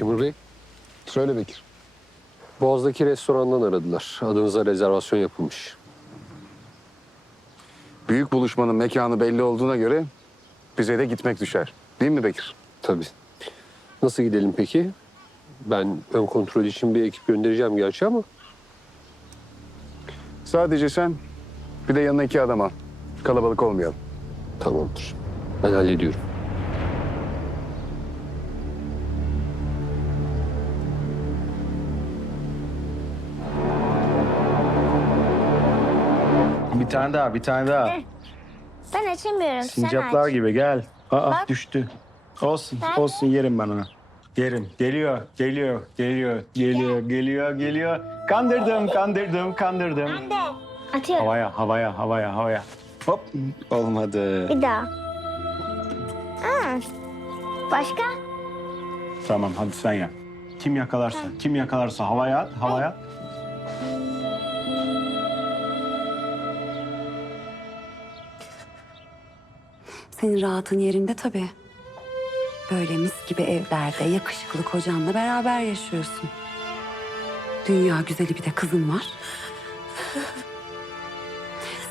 Timur Bey, Söyle Bekir. Boğaz'daki restorandan aradılar. Adınıza rezervasyon yapılmış. Büyük buluşmanın mekanı belli olduğuna göre bize de gitmek düşer. Değil mi Bekir? Tabii. Nasıl gidelim peki? Ben ön kontrol için bir ekip göndereceğim gerçi ama Sadece sen bir de yanına iki adam al. Kalabalık olmayalım. tamamdır. Ben hallediyorum. Bir tane daha, bir tane daha. Ben açamıyorum. Sincaplar sen aç. gibi gel. Aa Bak. düştü. Olsun, Nerede? olsun yerim ben onu. Yerim. Geliyor, geliyor, geliyor, geliyor, geliyor, geliyor. Kandırdım, kandırdım, kandırdım. Ben de. Atıyorum. Havaya, havaya, havaya, havaya. Hop, olmadı. Bir daha. Aa, başka? Tamam, hadi sen yap. Kim yakalarsa, kim yakalarsa havaya at, havaya at. Senin rahatın yerinde tabii. Böyle mis gibi evlerde yakışıklı kocanla beraber yaşıyorsun. Dünya güzeli bir de kızın var.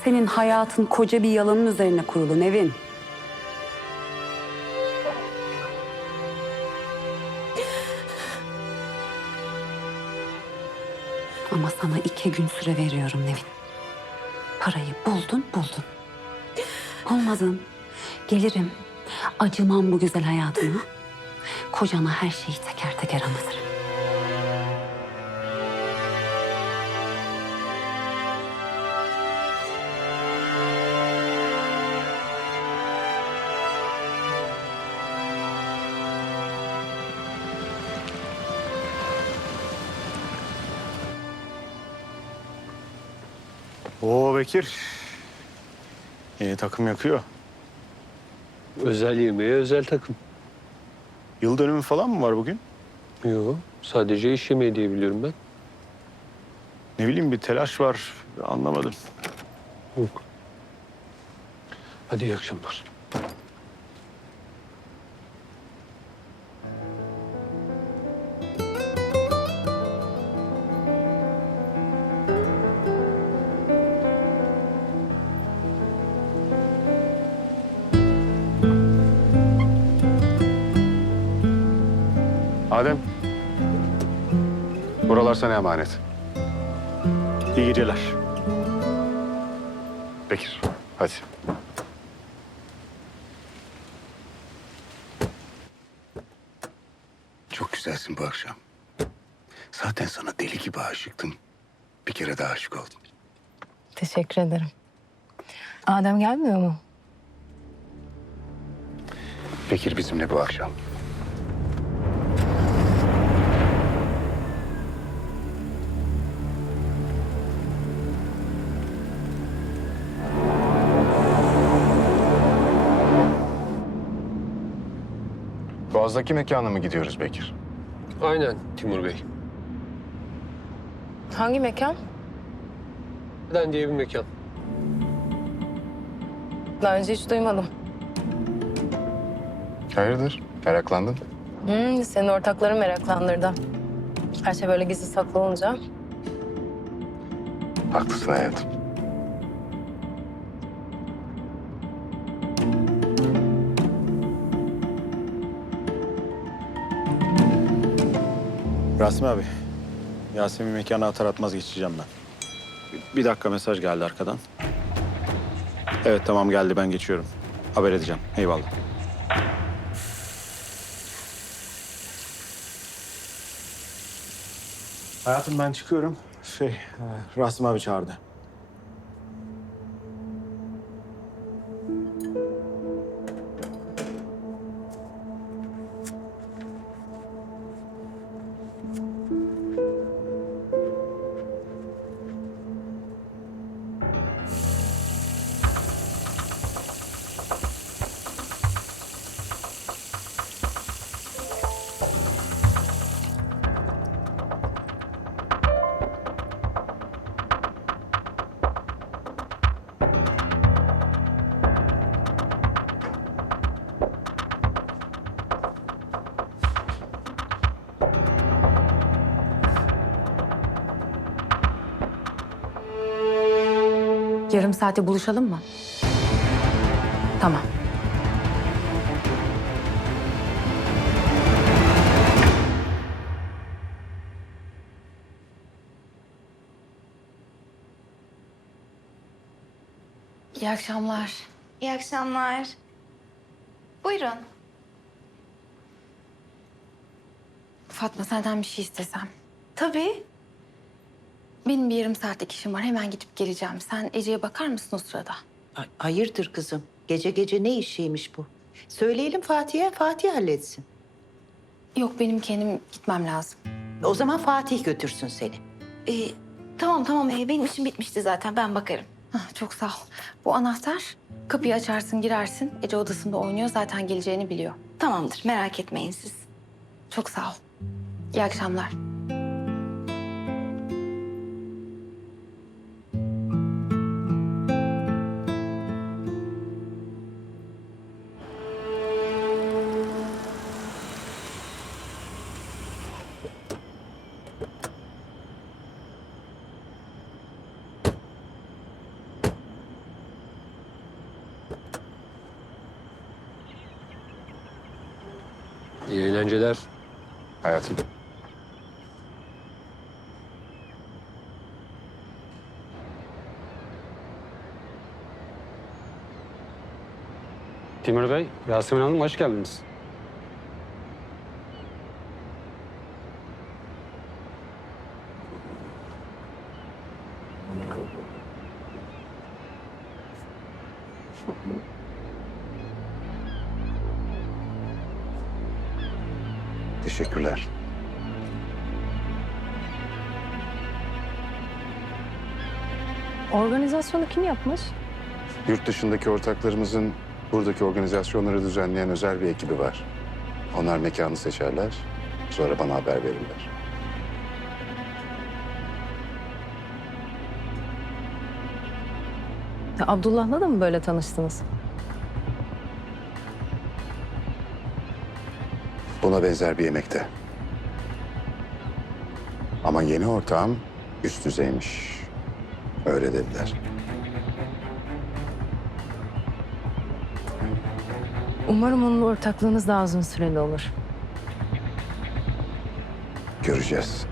Senin hayatın koca bir yalanın üzerine kurulu Nevin. Ama sana iki gün süre veriyorum Nevin. Parayı buldun buldun. Olmadın. Gelirim. Acımam bu güzel hayatıma. Kocana her şeyi teker teker anlatırım. Oo Bekir. Yeni takım yakıyor. Özel yemeğe özel takım. Yıl dönümü falan mı var bugün? Yok, sadece iş yemeği diye biliyorum ben. Ne bileyim bir telaş var. Anlamadım. Yok. Hadi iyi akşamlar. Adem. Buralar sana emanet. İyi geceler. Bekir, hadi. Çok güzelsin bu akşam. Zaten sana deli gibi aşıktım. Bir kere daha aşık oldum. Teşekkür ederim. Adem gelmiyor mu? Bekir bizimle bu akşam. Boğaz'daki mekana mı gidiyoruz Bekir? Aynen Timur Bey. Hangi mekan? Neden diye bir mekan. Daha önce hiç duymadım. Hayırdır? Meraklandın. Hmm, senin ortakların meraklandırdı. Her şey böyle gizli saklı olunca. Haklısın hayatım. Rasmi abi. Yasemin mekana atar atmaz geçeceğim ben. Bir dakika mesaj geldi arkadan. Evet tamam geldi ben geçiyorum. Haber edeceğim. Eyvallah. Hayatım ben çıkıyorum. Şey, e, Rasmi abi çağırdı. Yarım saate buluşalım mı? Tamam. İyi akşamlar. İyi akşamlar. Buyurun. Fatma senden bir şey istesem. Tabii. Benim bir yarım saatlik işim var. Hemen gidip geleceğim. Sen Ece'ye bakar mısın o sırada? Ay- Hayırdır kızım? Gece gece ne işiymiş bu? Söyleyelim Fatih'e, Fatih halletsin. Yok benim kendim gitmem lazım. O zaman Fatih götürsün seni. Ee, tamam tamam ee, benim işim bitmişti zaten ben bakarım. Hah, çok sağ ol. Bu anahtar. Kapıyı açarsın girersin. Ece odasında oynuyor. Zaten geleceğini biliyor. Tamamdır merak etmeyin siz. Çok sağ ol. İyi akşamlar. Eğlenceler. Hayatım. Timur Bey, Yasemin Hanım hoş geldiniz. Teşekkürler. Organizasyonu kim yapmış? Yurt dışındaki ortaklarımızın buradaki organizasyonları düzenleyen özel bir ekibi var. Onlar mekanı seçerler, sonra bana haber verirler. Abdullah'la da mı böyle tanıştınız? Buna benzer bir yemekte. Ama yeni ortağım üst düzeymiş. Öyle dediler. Umarım onunla ortaklığınız daha uzun süreli olur. Göreceğiz.